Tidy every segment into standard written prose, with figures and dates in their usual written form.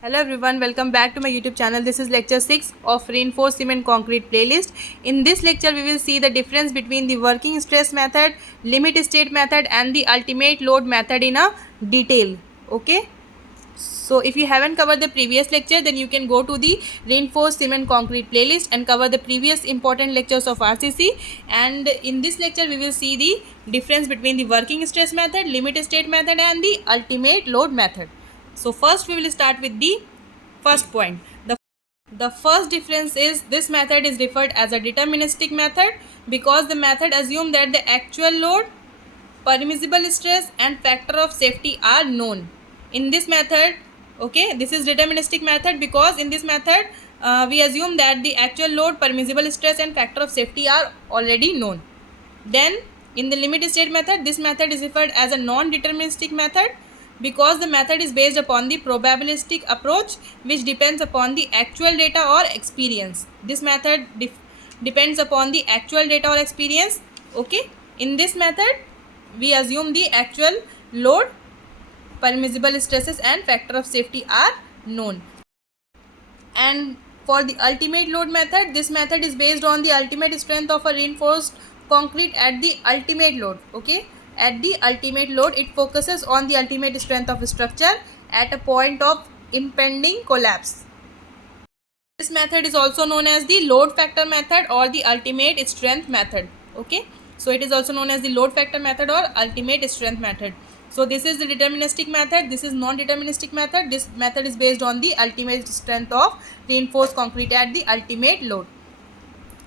Hello everyone, welcome back to my YouTube channel. This is lecture 6 of reinforced cement concrete playlist. In this lecture we will see the difference between the working stress method, limit state method and the ultimate load method in a detail. Okay. So if you haven't covered the previous lecture, then you can go to the reinforced cement concrete playlist and cover the previous important lectures of RCC. And in this lecture we will see the difference between the working stress method, limit state method and the ultimate load method. So first we will start with the first point. The first difference is this method is referred as a deterministic method because the method assumes that the actual load, permissible stress and factor of safety are known. In this method, okay, this is deterministic method because in this method we assume that the actual load, permissible stress and factor of safety are already known. Then in the limit state method, this method is referred as a non-deterministic method because the method is based upon the probabilistic approach which depends upon the actual data or experience. This method depends upon the actual data or experience. Okay, in this method we assume the actual load, permissible stresses and factor of safety are known. And for the ultimate load method, this method is based on the ultimate strength of a reinforced concrete at the ultimate load. Okay, at the ultimate load it focuses on the ultimate strength of a structure at a point of impending collapse. This method is also known as the load factor method or the ultimate strength method. Okay, so it is also known as the load factor method or ultimate strength method. So this is the deterministic method, this is non-deterministic method. This method is based on the ultimate strength of reinforced concrete at the ultimate load.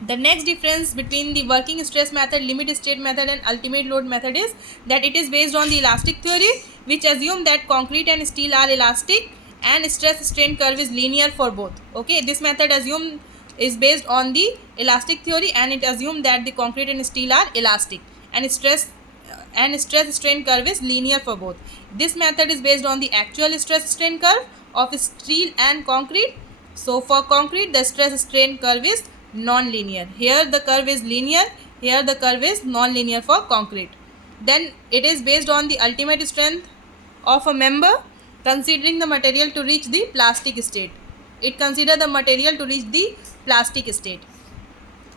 The next difference between the working stress method, limit state method and ultimate load method is that it is based on the elastic theory which assume that concrete and steel are elastic and stress strain curve is linear for both. Okay, this method is based on the elastic theory and it assumes that the concrete and steel are elastic and stress strain curve is linear for both. This method is based on the actual stress strain curve of steel and concrete. So for concrete the stress strain curve is non-linear. Here the curve is linear, here the curve is non-linear for concrete. Then it is based on the ultimate strength of a member considering the material to reach the plastic state. It considers the material to reach the plastic state.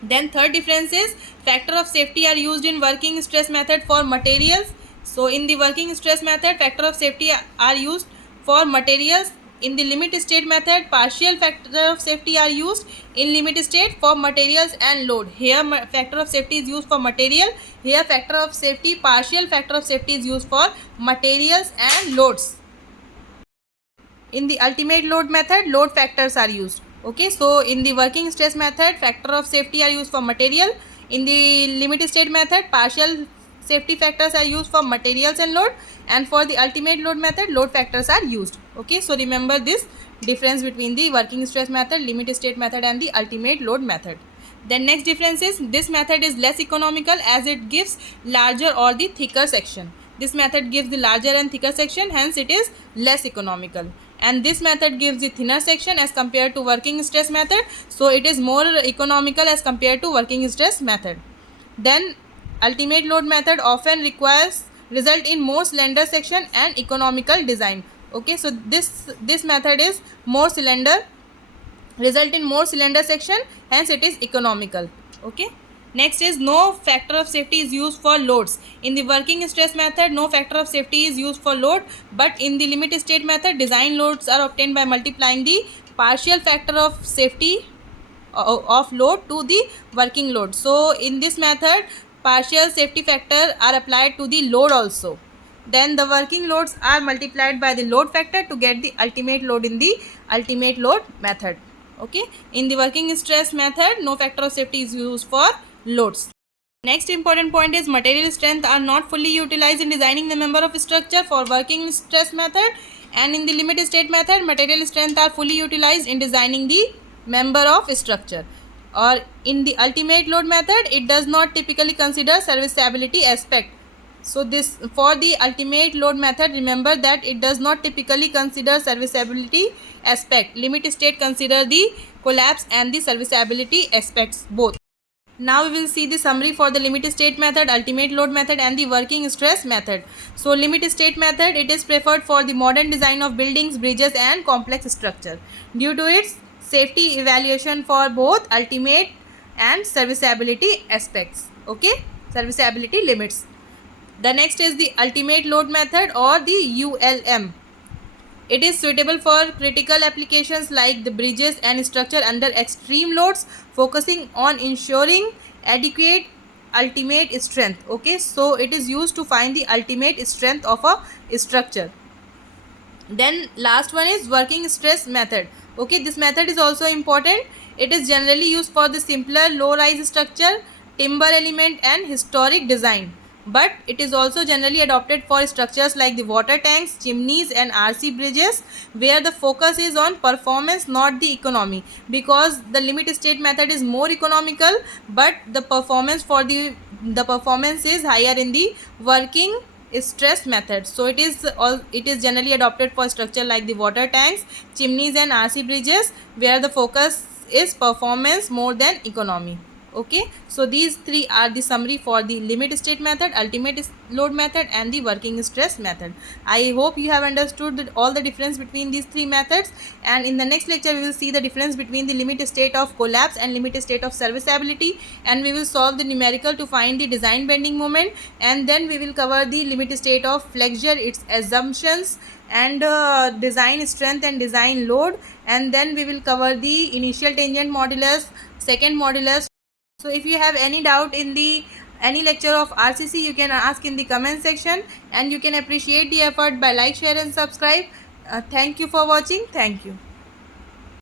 Then third difference is factor of safety are used in working stress method for materials. So in the working stress method factor of safety are used for materials. In the limit state method partial factor of safety are used in limit state for materials and load. Here factor of safety is used for material, here factor of safety, partial factor of safety is used for materials and loads. In the ultimate load method load factors are used. Okay, so in the working stress method factor of safety are used for material. In the limit state method partial safety factors are used for materials and load, and for the ultimate load method load factors are used. Okay, so remember this difference between the working stress method, limit state method and the ultimate load method. Then next difference is this method is less economical as it gives larger or the thicker section. This method gives the larger and thicker section, hence it is less economical. And this method gives the thinner section as compared to working stress method, so it is more economical as compared to working stress method. Then ultimate load method often result in more slender section and economical design. Okay, so this method is more cylinder, result in more cylinder section, hence it is economical. Okay, next is no factor of safety is used for loads. In the working stress method no factor of safety is used for load, but in the limit state method design loads are obtained by multiplying the partial factor of safety of load to the working load. So in this method partial safety factor are applied to the load also. Then the working loads are multiplied by the load factor to get the ultimate load in the ultimate load method. Okay, in the working stress method no factor of safety is used for loads. Next important point is material strength are not fully utilized in designing the member of structure for working stress method, and in the limit state method material strength are fully utilized in designing the member of structure. Or in the ultimate load method it does not typically consider serviceability aspect. So this for the ultimate load method remember that it does not typically consider serviceability aspect. Limit state consider the collapse and the serviceability aspects both. Now we will see the summary for the limit state method, ultimate load method and the working stress method. So limit state method, it is preferred for the modern design of buildings, bridges and complex structure due to its safety evaluation for both ultimate and serviceability aspects. Okay, serviceability limits. The next is the ultimate load method or the ULM. It is suitable for critical applications like the bridges and structure under extreme loads, focusing on ensuring adequate ultimate strength. Okay, so it is used to find the ultimate strength of a structure. Then last one is working stress method. Okay, this method is also important. It is generally used for the simpler low rise structure, timber element and historic design, but it is also generally adopted for structures like the water tanks, chimneys and RC bridges, where the focus is on performance, not the economy, because the limit state method is more economical, but the performance for the performance is higher in the working stress method. So it is generally adopted for structure like the water tanks, chimneys and RC bridges, where the focus is performance more than economy. Okay, so these three are the summary for the limit state method, ultimate load method and the working stress method. I hope you have understood all the difference between these three methods, and in the next lecture we will see the difference between the limit state of collapse and limit state of serviceability, and we will solve the numerical to find the design bending moment, and then we will cover the limit state of flexure, its assumptions and design strength and design load, and then we will cover the initial tangent modulus, second modulus. So if you have any doubt in the any lecture of RCC, you can ask in the comment section, and you can appreciate the effort by like, share and subscribe. Thank you for watching. Thank you.